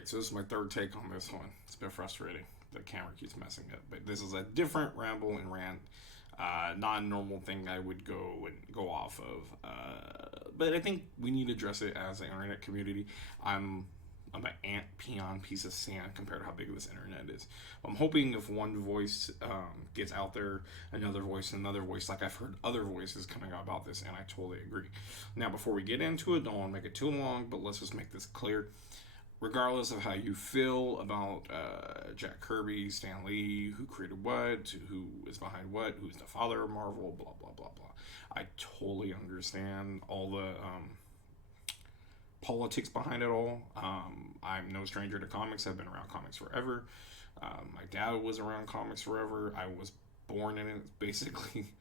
Alright, so this is my third take on this one. It's been frustrating. The camera keeps messing up. But this is a different ramble and rant. Not a normal thing I would go off of. But I think we need to address it as an internet community. I'm I'm an ant peon piece of sand compared to how big this internet is. I'm hoping if one voice gets out there, another voice, like I've heard other voices coming out about this, and I totally agree. Now, before we get into it, don't want to make it too long, but let's just make this clear. Regardless of how you feel about Jack Kirby, Stan Lee, who created what, who is behind what, who's the father of Marvel, blah, blah, blah, blah. I totally understand all the politics behind it all. I'm no stranger to comics. I've been around comics forever. My dad was around comics forever. I was born in it, basically.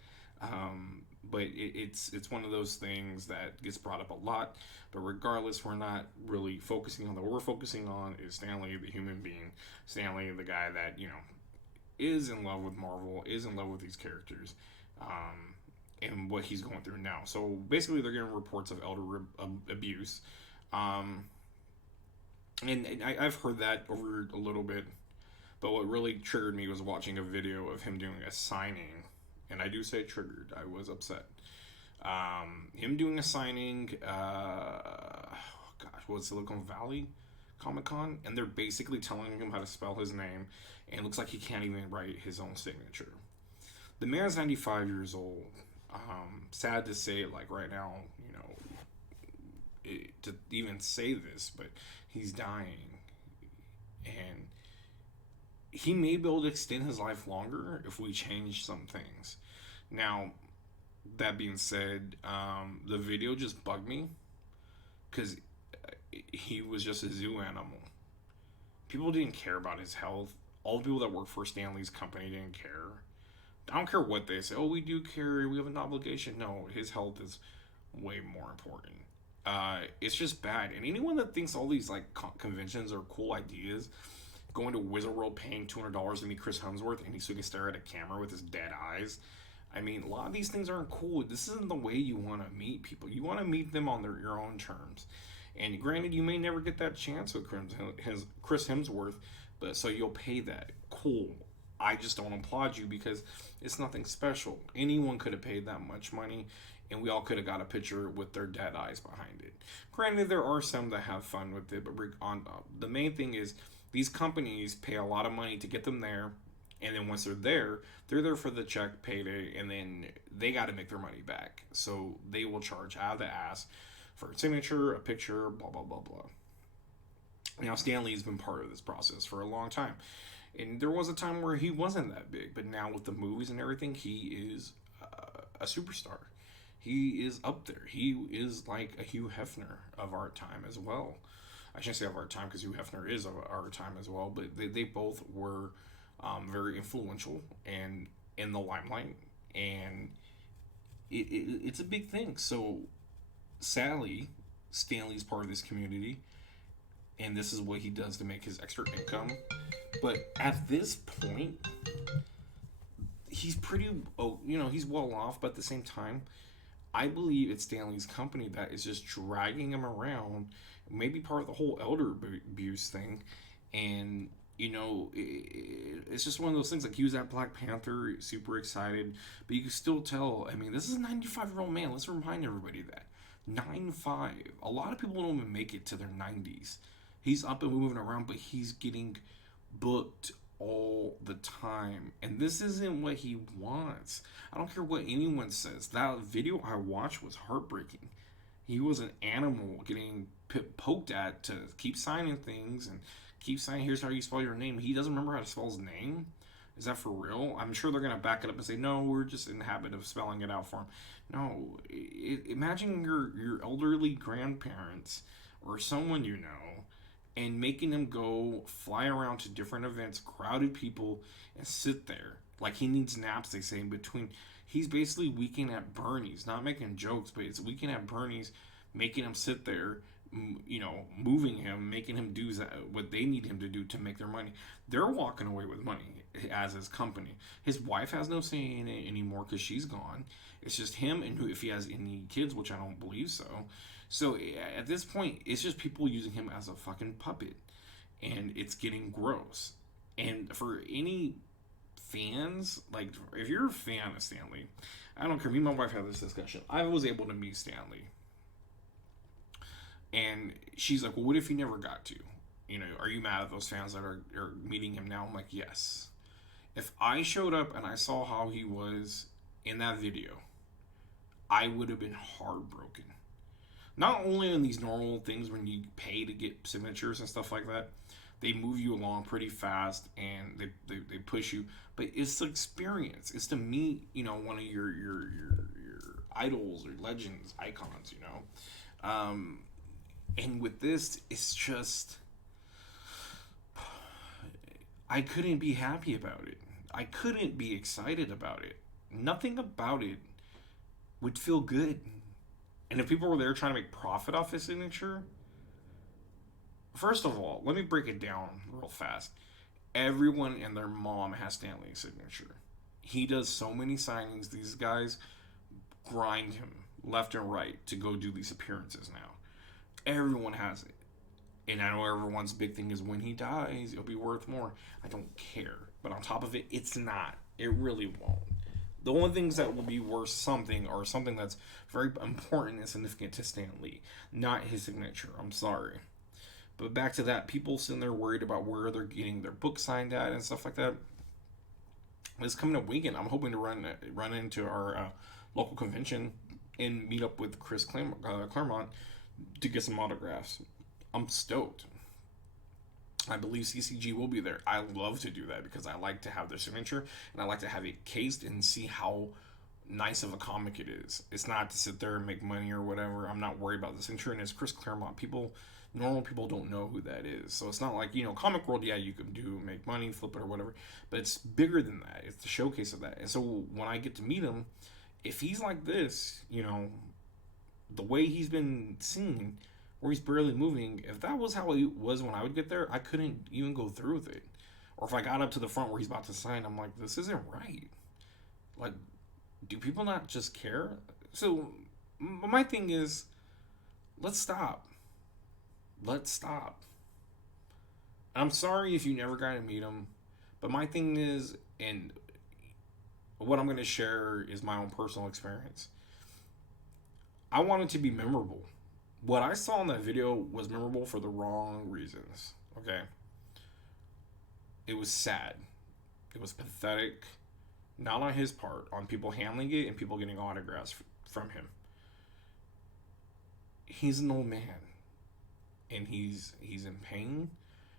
But it's one of those things that gets brought up a lot. But regardless, we're not really focusing on that. What we're focusing on is Stan Lee, the human being. Stan Lee, the guy that is in love with Marvel, is in love with these characters, and what he's going through now. So basically, they're getting reports of elder abuse, and I've heard that over a little bit. But what really triggered me was watching a video of him doing a signing, and I do say triggered. I was upset. Him doing a signing, Silicon Valley Comic Con, and they're basically telling him how to spell his name, and it looks like he can't even write his own signature. The man's 95 years old. Sad to say it, like right now, to even say this, but he's dying, and he may be able to extend his life longer if we change some things. Now, that being said, the video just bugged me because he was just a zoo animal. People didn't care about his health. All the people that work for Stan Lee's company didn't care. I don't care what they say. Oh, we do care. We have an obligation. No, his health is way more important. It's just bad. And anyone that thinks all these like conventions are cool ideas, going to Wizard World, paying $200 to meet Chris Hemsworth, and so he can stare at a camera with his dead eyes. I mean, a lot of these things aren't cool. This isn't the way you want to meet people. You want to meet them on your own terms. And granted, you may never get that chance with Chris Hemsworth, but so you'll pay that. Cool. I just don't applaud you because it's nothing special. Anyone could have paid that much money, and we all could have got a picture with their dead eyes behind it. Granted, there are some that have fun with it, but the main thing is these companies pay a lot of money to get them there, and then once they're there for the check payday, and then they got to make their money back. So they will charge out of the ass for a signature, a picture, blah, blah, blah, blah. Now, Stan Lee's been part of this process for a long time. And there was a time where he wasn't that big, but now with the movies and everything, he is a superstar. He is up there. He is like a Hugh Hefner of our time as well. I shouldn't say of our time because Hugh Hefner is of our time as well, but they both were very influential and in the limelight, and it's a big thing. So sadly, Stan Lee's part of this community, and this is what he does to make his extra income. But at this point, he's pretty, he's well off, but at the same time, I believe it's Stan Lee's company that is just dragging him around, maybe part of the whole elder abuse thing, and it's just one of those things. Like, he was at Black Panther, super excited, but you can still tell. I mean, this is a 95-year-old man. Let's remind everybody that 95. A lot of people don't even make it to their 90s. He's up and moving around, but he's getting booked all the time, and this isn't what he wants. I don't care what anyone says. That video I watched was heartbreaking. He was an animal getting poked at to keep signing things and keep signing. Here's how you spell your name. He doesn't remember how to spell his name. Is that for real? I'm sure they're gonna back it up and say, no, we're just in the habit of spelling it out for him. No, imagine your elderly grandparents or someone and making him go fly around to different events, crowded people, and sit there. Like, he needs naps, they say, in between. He's basically weekend at Bernie's. Not making jokes, but it's weekend at Bernie's, making him sit there, moving him, making him do what they need him to do to make their money. They're walking away with money as his company. His wife has no say in it anymore because she's gone. It's just him and if he has any kids, which I don't believe so. So at this point, it's just people using him as a fucking puppet. and it's getting gross. And for any fans, like if you're a fan of Stan Lee, I don't care. Me and my wife had this discussion. I was able to meet Stan Lee, and she's like, "Well, what if you never got to? You know, are you mad at those fans that are meeting him now?" I'm like, "Yes." If I showed up and I saw how he was in that video, I would have been heartbroken. Not only in these normal things when you pay to get signatures and stuff like that, they move you along pretty fast and they push you, but it's the experience. It's to meet, one of your idols or legends, icons, and with this, it's just, I couldn't be happy about it. I couldn't be excited about it. Nothing about it would feel good. And if people were there trying to make profit off his signature, first of all, let me break it down real fast. Everyone and their mom has Stan Lee's signature. He does so many signings. These guys grind him left and right to go do these appearances now. Everyone has it. And I know everyone's big thing is when he dies, it'll be worth more. I don't care. But on top of it, it's not. It really won't. The only things that will be worth something are something that's very important and significant to Stan Lee, not his signature. I'm sorry. But back to that, people sitting there worried about where they're getting their book signed at and stuff like that. This coming up weekend, I'm hoping to run into our local convention and meet up with Chris Claremont to get some autographs. I'm stoked. I believe CCG will be there. I love to do that because I like to have their signature and I like to have it cased and see how nice of a comic it is. It's not to sit there and make money or whatever. I'm not worried about the signature. And it's Chris Claremont. Normal people don't know who that is. So it's not like, Comic World, yeah, you can make money, flip it or whatever. But it's bigger than that. It's the showcase of that. And so when I get to meet him, if he's like this, the way he's been seen, where he's barely moving, if that was how it was when I would get there, I couldn't even go through with it. Or if I got up to the front where he's about to sign, I'm like, this isn't right. Like, do people not just care? So, my thing is, let's stop. Let's stop. I'm sorry if you never got to meet him, but my thing is, and what I'm going to share is my own personal experience. I want it to be memorable. What I saw in that video was memorable for the wrong reasons, okay? It was sad. It was pathetic, not on his part, on people handling it and people getting autographs from him. He's an old man, and he's in pain.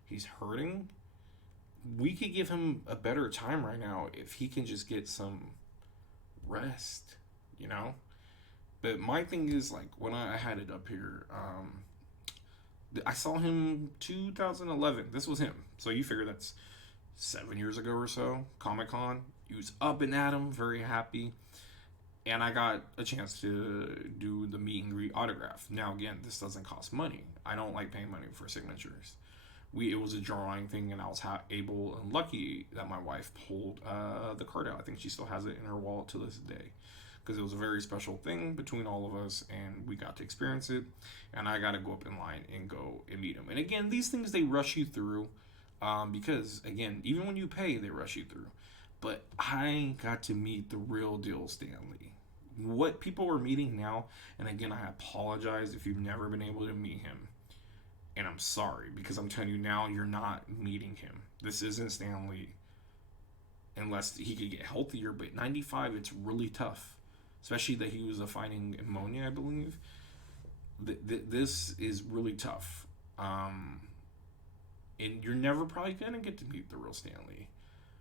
He's hurting. We could give him a better time right now if he can just get some rest, But my thing is, like, when I had it up here, I saw him 2011. This was him. So you figure that's 7 years ago or so, Comic-Con. He was up and at 'em, very happy. And I got a chance to do the meet and greet autograph. Now, again, this doesn't cost money. I don't like paying money for signatures. It was a drawing thing, and I was able and lucky that my wife pulled the card out. I think she still has it in her wallet to this day. Because it was a very special thing between all of us, and we got to experience it, and I got to go up in line and go and meet him. And again, these things, they rush you through, because, again, even when you pay, they rush you through. But I got to meet the real deal Stan Lee. What people are meeting now, and again, I apologize if you've never been able to meet him, and I'm sorry, because I'm telling you now, you're not meeting him. This isn't Stan Lee, unless he could get healthier, but 95, it's really tough. Especially that he was fighting pneumonia, I believe. This is really tough. And you're never probably going to get to meet the real Stan Lee.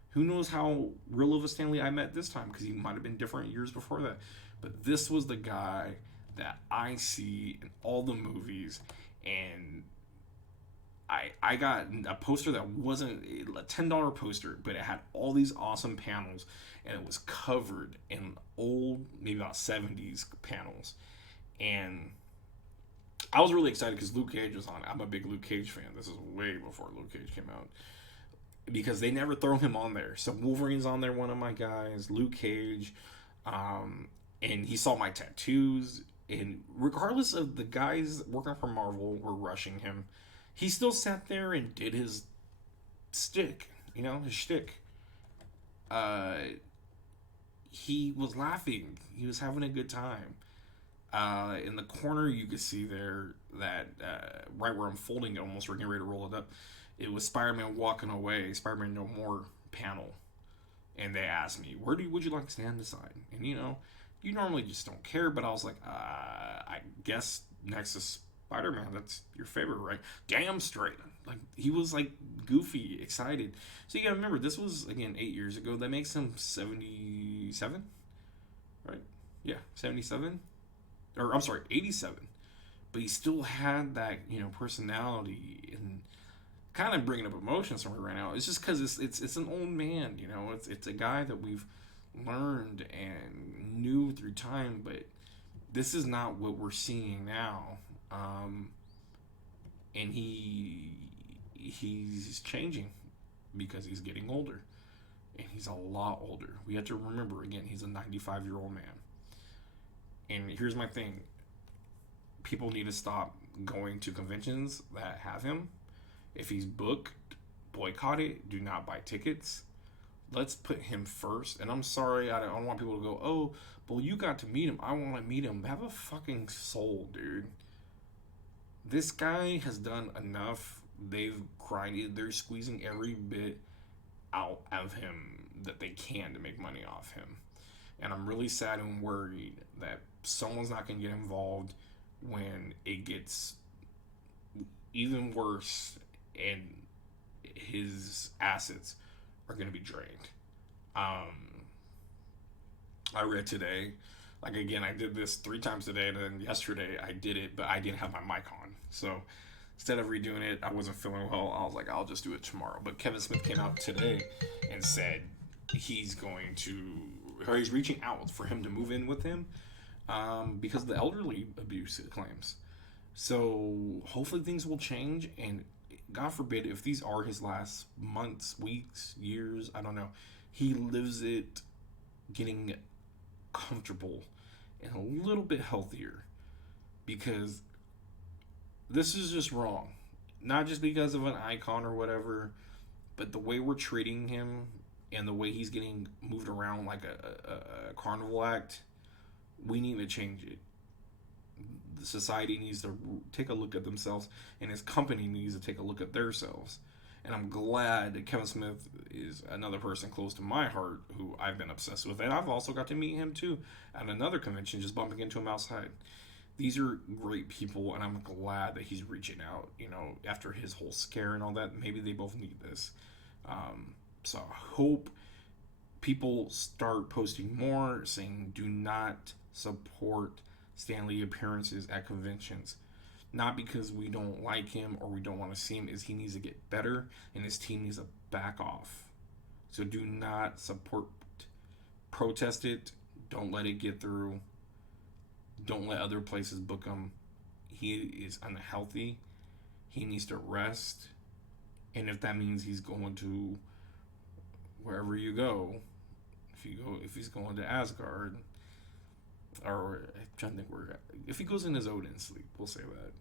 Who knows how real of a Stan Lee I met this time, because he might have been different years before that. But this was the guy that I see in all the movies. And I got a poster that wasn't a $10 poster, but it had all these awesome panels, and it was covered in old, maybe about 70s panels. And I was really excited because Luke Cage was on it. I'm a big Luke Cage fan. This is way before Luke Cage came out, because they never throw him on there. So Wolverine's on there, one of my guys, Luke Cage, and he saw my tattoos. And regardless of the guys working for Marvel were rushing him, he still sat there and did his stick, his shtick. Uh, he was laughing. He was having a good time. In the corner, you could see there that right where I'm folding it, almost getting ready to roll it up, it was Spider-Man walking away, Spider-Man No More panel. And they asked me, would you like to stand aside? And you normally just don't care, but I was like, I guess next to Spider-Man, that's your favorite, right? Damn straight. Like, he was like goofy, excited. So you gotta remember, this was, again, 8 years ago. That makes him 77, right? Yeah, 77. Or, I'm sorry, 87. But he still had that, personality and kind of bringing up emotions for me right now. It's just because it's an old man, it's a guy that we've learned and knew through time, but this is not what we're seeing now. And he's changing because he's getting older, and he's a lot older. We have to remember, again, he's a 95-year-old man. And here's my thing: people need to stop going to conventions that have him. If he's booked, boycott it. Do not buy tickets. Let's put him first. And I'm sorry, I don't want people to go, oh, well, you got to meet him. I want to meet him. Have a fucking soul, dude. This guy has done enough. They've grinded. They're squeezing every bit out of him that they can to make money off him. And I'm really sad and worried that someone's not going to get involved when it gets even worse and his assets are going to be drained. I read today, like, again, I did this 3 times today, and then yesterday I did it, but I didn't have my mic on. So instead of redoing it, I wasn't feeling well. I was like, I'll just do it tomorrow. But Kevin Smith came out today and said he's reaching out for him to move in with him because of the elderly abuse, it claims. So hopefully things will change, and God forbid if these are his last months, weeks, years, I don't know, he lives it getting comfortable and a little bit healthier, because this is just wrong. Not just because of an icon or whatever, but the way we're treating him and the way he's getting moved around like a carnival act, we need to change it. The society needs to take a look at themselves, and his company needs to take a look at themselves. And I'm glad that Kevin Smith is another person close to my heart who I've been obsessed with. And I've also got to meet him too at another convention, just bumping into him outside. These are great people, and I'm glad that he's reaching out, after his whole scare and all that. Maybe they both need this. So I hope people start posting more saying do not support Stan Lee appearances at conventions. Not because we don't like him or we don't want to see him, is he needs to get better and his team needs to back off. So do not support, protest it, don't let it get through, don't let other places book him. He is unhealthy, he needs to rest, and if that means he's going to wherever you go, if he's going to Asgard, or I'm trying to think if he goes in his Odin sleep, we'll say that.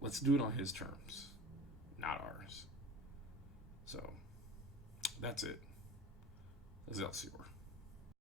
Let's do it on his terms, not ours. So that's it. Excelsior.